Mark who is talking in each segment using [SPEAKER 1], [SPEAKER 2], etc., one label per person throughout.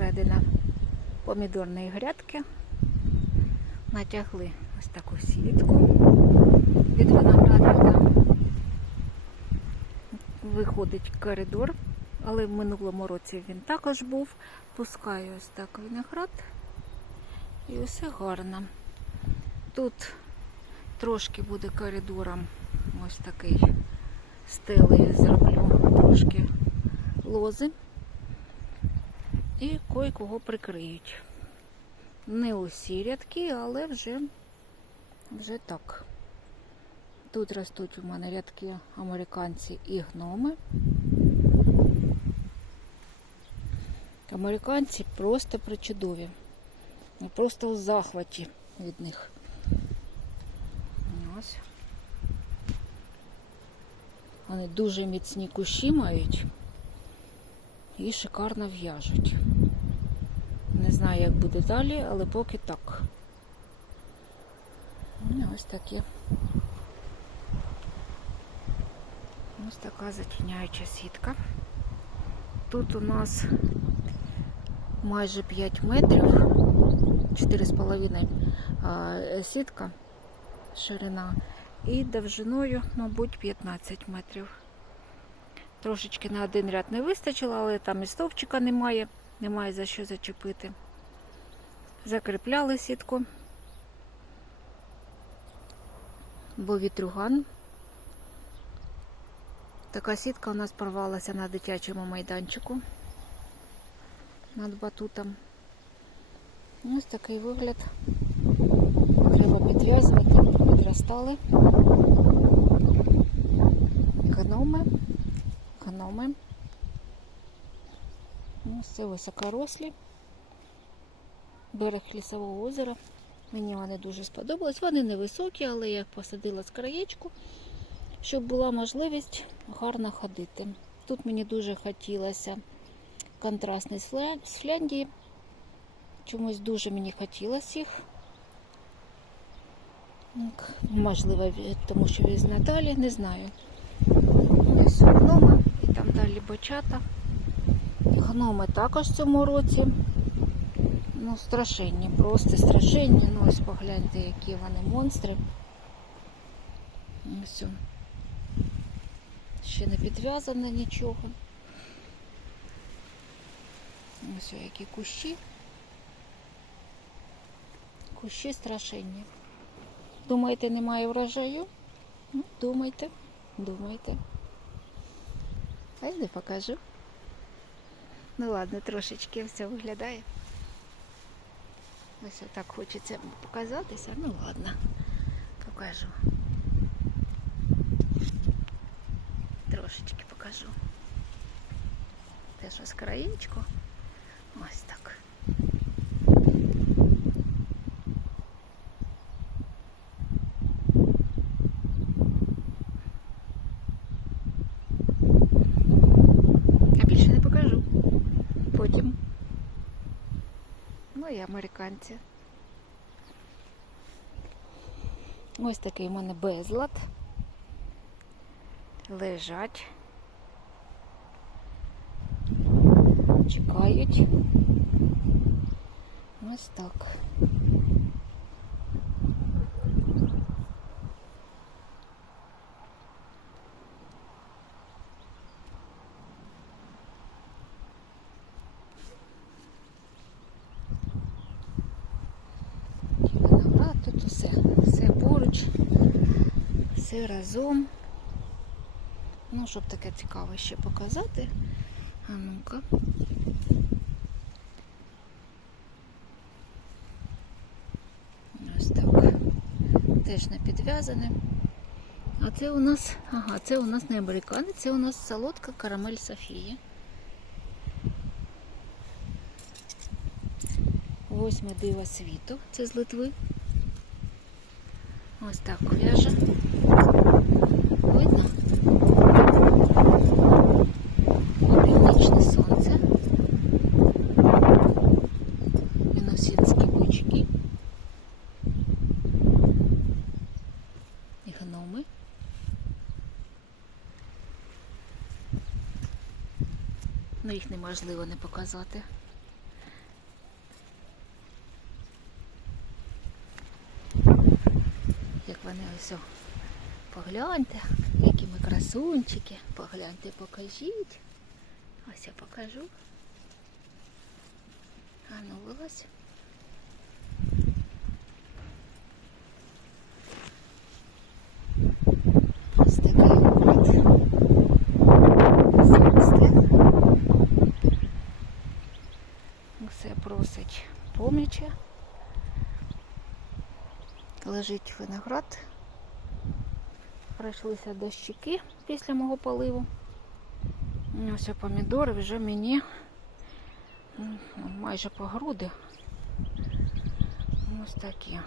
[SPEAKER 1] середина помідорної грядки. Натягли ось таку сітку від виноградника. Виходить коридор, але в минулому році він також був. Пускаю ось так виноград і все гарно. Тут трошки буде коридором ось такий стелею зроблю трошки лози і кое-кого прикриють. Не усі рядки, але вже, вже так. Тут ростуть у мене рядки американці і гноми. Американці просто причудові. Я просто у захваті від них. Вони дуже міцні кущі мають і шикарно в'яжуть. Знаю, як буде далі, але поки так. Ну, Ось таке. Ось така затіняюча сітка. Тут у нас майже 5 метрів, 4,5 сітка ширина і довжиною, мабуть, 15 метрів. Трошечки на один ряд не вистачило, але там і стовпчика немає, немає за що зачепити. Закріпляли сітку, бо вітрюган. Така сітка у нас порвалася на дитячому майданчику над батутом. Ось такий вигляд. Треба підв'язувати, підростали. Гноми. Гноми. Ось це високорослі. Берег лісового озера. Мені вони дуже сподобались. Вони невисокі, але я посадила з краєчку, щоб була можливість гарно ходити. Тут мені дуже хотілося контрастний з Фля- Фляндії. Чомусь дуже мені хотілося їх. Можливо, тому що від Наталі, не знаю. Гноми і там далі бочата. Гноми також в цьому році. Ну, страшенні, просто страшенні. Ну, ось погляньте, які вони монстри. Ось. Ще не підв'язане нічого. Ось які кущі. Кущі страшенні. Думаєте, немає врожаю? Ну, Думайте, думайте. А я не покажу. Ну ладно, трошечки все виглядає. Ось так хочеться показатися. Ну ладно, покажу. Трошечки покажу. Теж ось краєчко. Ось так. Я більше не покажу. Потім. Ну і американці. Ось такий у мене безлад. Лежать. Чекають. Ось так. Виноград тут все, все все разом. Ну, щоб таке цікаве ще показати. А ну-ка. Ось так. Теж не підв'язане. А це у нас, ага, це у нас не американець, це у нас солодка карамель Софії. Восьме диво світу. Це з Литви. Ось так в'яже. Видно? Північне сонце. Мінусінські бочки. І гноми. Ну, їх неможливо не показати. вони ось. Погляньте, які ми красунчики. Погляньте, покажіть. Ось я покажу. А ну. Ось такий от. Росте. Все просить помічі. Лежить виноград. Пройшлися дощики після мого поливу. Ось помідори вже мені майже по груди. Ось такі.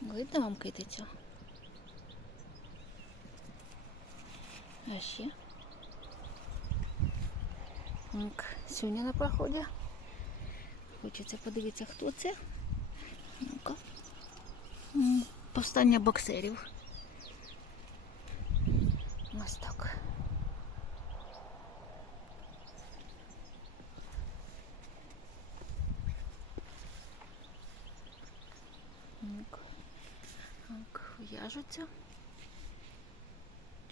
[SPEAKER 1] Видно вам китицю? А ще? Так, сьогодні на проході. Хочеться подивитися, хто це. Ну-ка. Повстання боксерів. Ось так. Так. В'яжуться.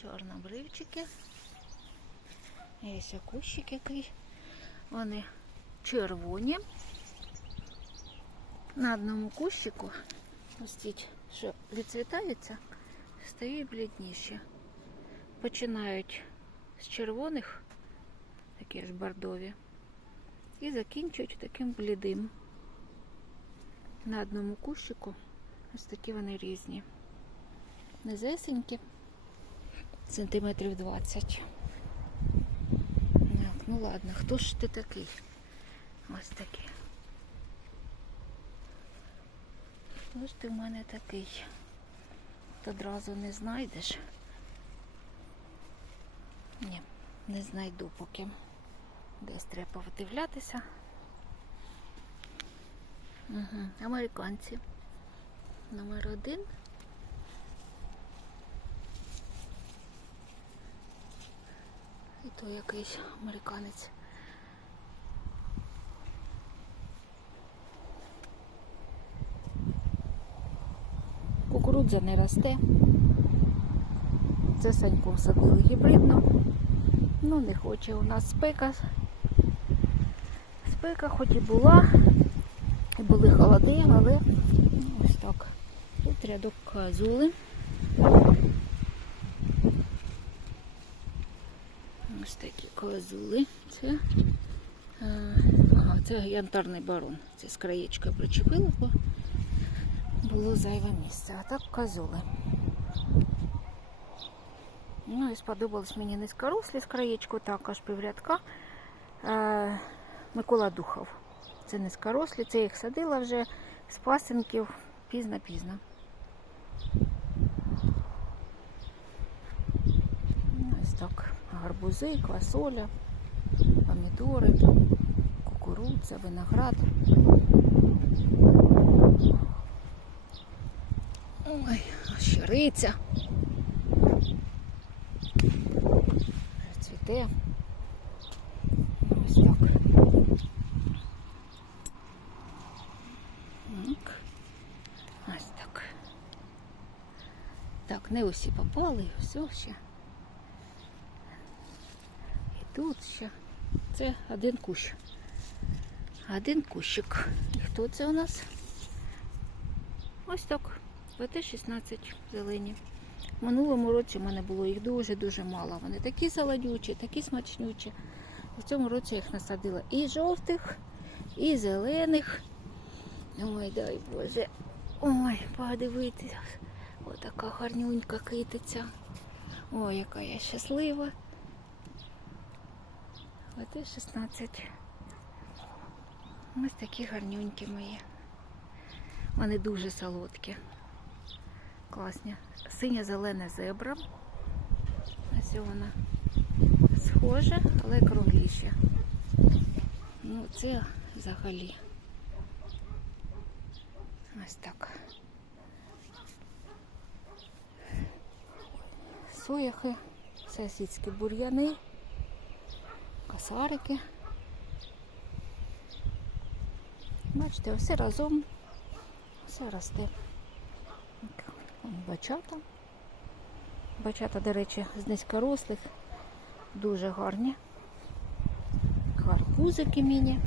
[SPEAKER 1] Чорнобривчики. Є ще кущик який. Вони червоні. На одному кущику, пустіть, що відцвітаються, стають блідніші. Починають з червоних, такі ж бордові, і закінчують таким блідим. На одному кущику ось такі вони різні. Низесенькі, сантиметрів 20. Так, ну ладно, хто ж ти такий? Ось такий. Ж ти в мене такий? Ти одразу не знайдеш. Ні, не знайду поки. Десь треба вдивлятися. Угу. Американці. Номер один. І то якийсь американець. Кукурудза не росте. Це саньку садили гібридно. Ну не хоче у нас спека. Спека хоч і була, і були холоди, але ось так. Тут рядок казули. Ось такі козули. Це, е, ага, це янтарний барон. Це з краєчкою причепили, бо було зайве місце. А так козули. Ну і сподобались мені низькорослі з краєчку, також піврядка. Е, Микола Духов. Це низькорослі, це їх садила вже з пасенків пізно-пізно. Ну, Ось так. Гарбузи, квасоля, помідори, кукурудза, виноград. Ой, щириця. Цвіте. Ось так. Так. Ось так. Так, не усі попали, все ще. І тут ще. Це один кущ. Один кущик. І хто це у нас? Ось так. ВТ-16 зелені. В минулому році в мене було їх дуже-дуже мало. Вони такі солодючі, такі смачнючі. В цьому році я їх насадила і жовтих, і зелених. Ой, дай Боже. Ой, подивитися. Отака гарнюнька китиця. Ой, яка я щаслива. ВТ-16. Ось такі гарнюнькі мої. Вони дуже солодкі. Класні. Синя-зелена зебра. Ось вона схожа, але кругліша. Ну, це взагалі. Ось так. Сояхи, сосідські бур'яни, косарики. Бачите, все разом, все росте. Бачата. Бачата, до речі, з низькорослих, дуже гарні. Гарбузики міні.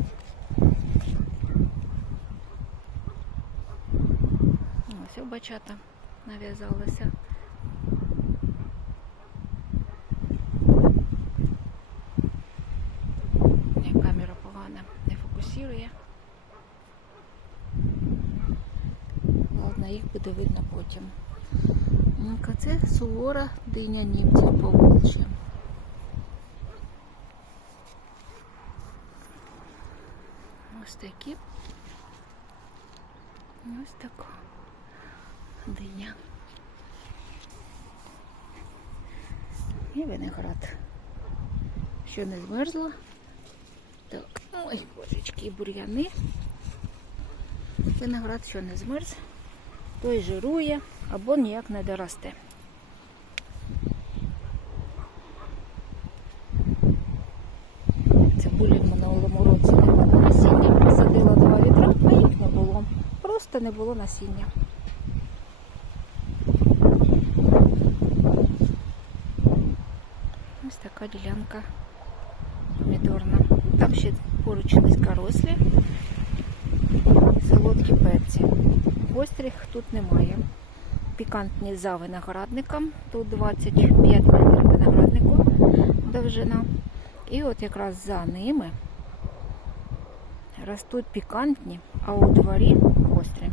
[SPEAKER 1] Ось бачата нав'язалися. Камера погана, не фокусує. Ладно, їх буде видно потім. Це сувора диня німців по волчі. Ось такі. Ось така диня. І виноград. Що не змерзло. Так, ой, божечки, бур'яни. Виноград, що не змерз, той жирує або ніяк не доросте. Цибулі в минулому році не було насіння. Посадила два вітра, а їх не було. Просто не було насіння. Ось така ділянка помідорна. Там ще поруч низькорослі, солодкі перці. Гострих тут немає. Пікантні за виноградником. Тут 25 метрів винограднику довжина. І от якраз за ними ростуть пікантні, а у дворі гострі.